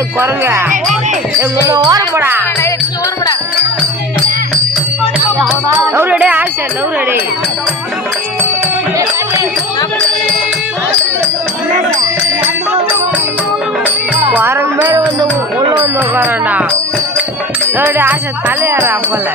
ஏ குரங்க எங்க உள்ள ஓர போடா லவ் ரெடி ஆஷா குரங்கு பேர் வந்து உள்ள வந்து உட்காரண்டா தலையாரா போல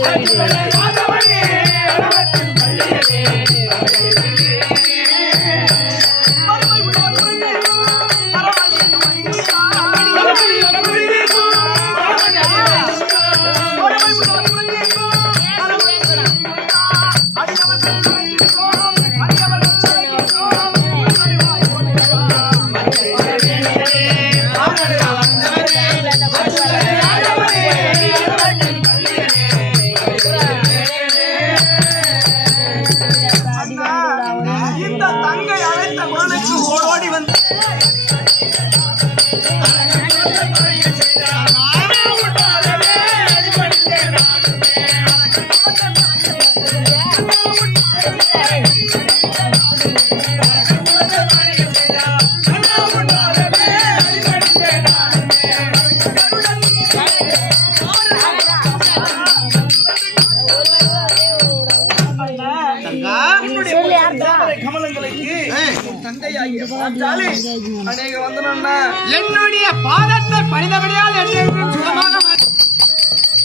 இந்த என்னுடைய பாதத்தை பணிந்தபடியால் என்றென்றும் சுகமாக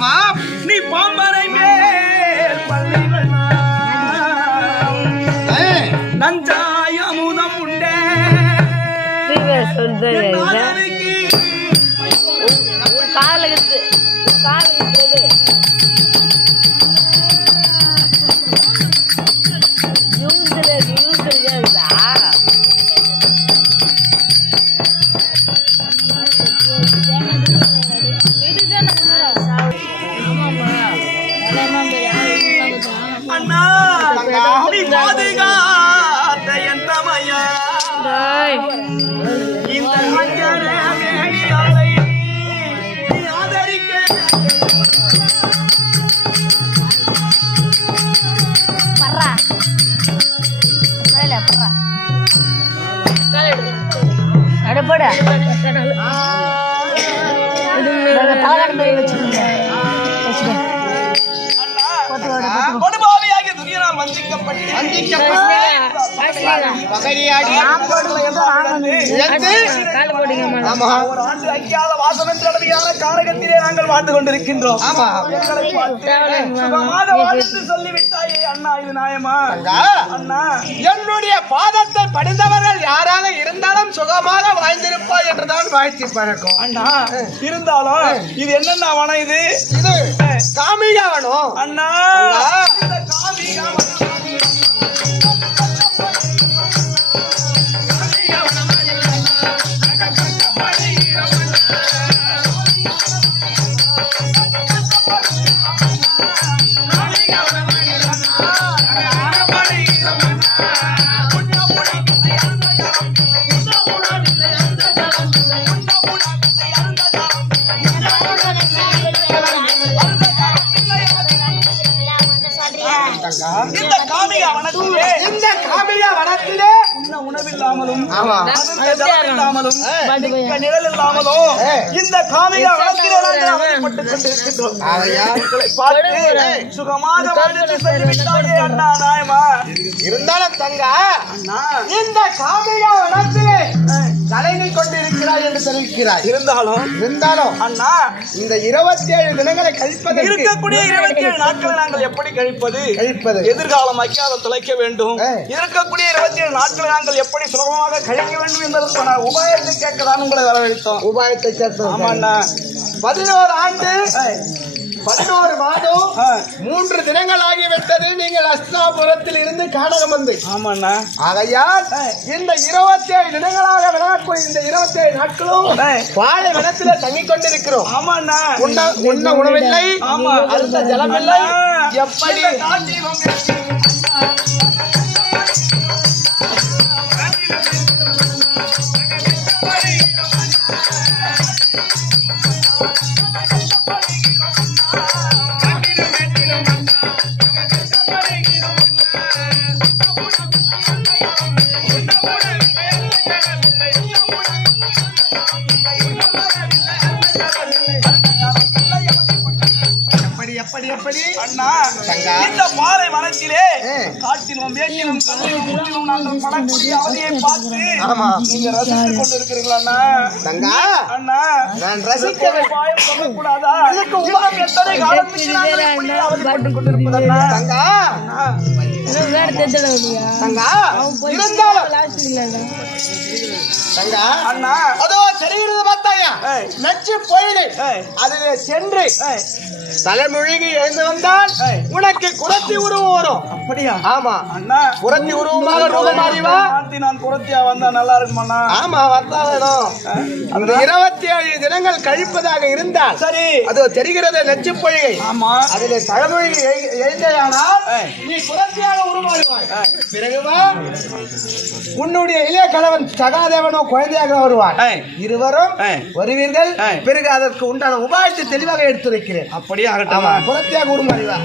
ஆமா. நீ பாம்பரை மேல் நஞ்சாய் அமுதம் உண்டே. ப்ரீவியஸ் வந்து நாதனுக்கு யூஸ்ல யூஸ் இருக்குதா? அண்ணா நடுப்பட கொடுபாவியாகிய காரகத்திலே நாங்கள் வாழ்ந்து கொண்டிருக்கின்றோம். சொல்லிவிட்டாயே அண்ணா இது நியாயமா? அண்ணா, என்னுடைய பாதத்தை படிந்தவர்கள் யாராக இருந்தாலும் சுகமாக வாழ்ந்திருப்பாய் என்றுதான் வாழ்த்தி பழக்கம். அண்ணா இருந்தாலும் இது என்னென்ன வனம் இது? இது காமிகா அண்ணா. இந்த காமியா வனத்திலே இந்த காமியா வனத்திலே உணவில்லாமலும் ஆமா. அருந்த ஜலம் இல்லாமலும் ஏய். மிக்க நிழல் இல்லாமலும் ஏய். இந்த காமிகா வளத்திலே நாங்கள் அவதிப்பட்டுக் கொண்டிருக்கின்றோம் ஆகையா எங்களை பார்த்து சுகமாக வாழ்ந்து சொல்லிவிட்டாயே அண்ணா நாயமா இருந்தாலும் தங்கா அண்ணா. இந்த காமிகா வனத்திலே தலைமை கொண்டிருக்கிறாய் என்று தெரிவிக்கிறாய். இருந்தாலும் இருந்தாலும் அண்ணா. இந்த இருபத்தி ஏழு தினங்களை கழிப்பதற்கு இருக்கக்கூடிய இருபத்தி ஏழு நாட்களை நாங்கள் எப்படி கழிப்பது? கழிப்பது? எதிர்காலம் ஐக்கியாத தொலைக்க வேண்டும். இருக்கக்கூடிய இருபத்தி ஏழு நாட்களை நாங்கள் எப்படி சுலபமாக கழிக்க வேண்டும் என்பதற்கான உபாயத்தை கேட்கதான் உங்களை வரவழைத்தோம் உபாயத்தை சேர்த்து ஆமாண்ணா பதினோரு ஆண்டு. பதினோரு மாதம். மூன்று தினங்கள் ஆகிவிட்டது நீங்கள் அஸ்தாபுரத்தில் இருந்து காணகம் வந்து ஆமாண்ணா ஏய். இந்த இருபத்தி ஏழு தினங்களாக விளையாடக்கூடிய இந்த இருபத்தி ஏழு நாட்களும். வாழை வனத்தில தங்கிக் கொண்டிருக்கிறோம் ஆமாண்ணா உண்ண உண்ண உணவில்லை ஆமா. அருந்த ஜலமில்லை. எப்படி எப்படி எப்படி அண்ணா தங்கா. இந்த பாறை வனத்திலே. காட்டிலும் மேட்டிலும் கல்லிலும் முட்டிலும் நாங்கள் படக்கூடிய அவதியை பார்த்து ஆமா. நீங்க ரசித்துக் கொண்டிருக்கிறீங்களா அண்ணா. தங்கா. அண்ணா நான் ரசிக்க உபாயம் சொல்லக்கூடாதா இதுக்கு உபாயம் எத்தனை காலத்துக்கு நாங்கள் அவதிப்பட்டுக் கொண்டிருப்பது அண்ணா? தங்கா. அண்ணா, வேற தெரியல தங்கா. இருந்தாலும் தங்கா. அண்ணா. அதோ தெரிகிறது பார்த்தாயா. நச்சு ஏய். அதிலே சென்று ஏய், தலைமொழிகி எழுந்து வந்தால். உனக்கு குரத்தி உருவம் வரும். அப்படியா? ஆமா. அண்ணா. குரத்தி உருவமாக ரூபமாறி வா. மாத்தி நான் குரத்தியா வந்தா நல்லா இருக்குமாண்ணா? ஆமா வந்தா வேணும். அந்த இருபத்தி ஏழு தினங்கள் கழிப்பதாக இருந்தால் சரி. அதோ தெரிகிறது நச்சு பொழிகை ஆமா. அதிலே தலைமொழி எழுந்தையானால். நீ குரத்தியாக உருமாறுவாய் பிறகு வா. உன்னுடைய இளைய கணவன் சகாதேவனோ குழந்தையாக வருவான். இருவரும். வருவீர்கள். பிறகு அதற்கு உண்டான உபாயத்தை தெளிவாக எடுத்துரைக்கிறேன். அப்படியே ஆமா ஆகட்டுமா? அறிவா